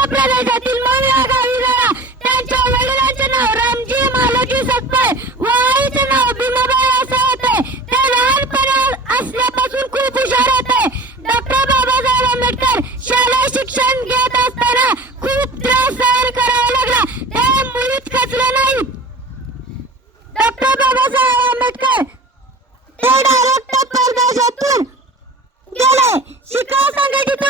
आंध्र प्रदेशातील मौर्या गावी झाला. त्यांच्या वडिलांचे नाव रामजी मालोजी सकपाळ व आईचे नाव भीमाबाई असे होते. ते लहानपणी असल्यापासून खूप हुशार होते. डॉक्टर बाबासाहेब आंबेडकर शालेय शिक्षण घेत असताना खूप त्रास सहन करावा लागला. ते मुळीच खचले नाही. डॉक्टर बाबासाहेब आंबेडकर ते डायरेक्ट परदेशातून गेले. शिकाऊ संघटित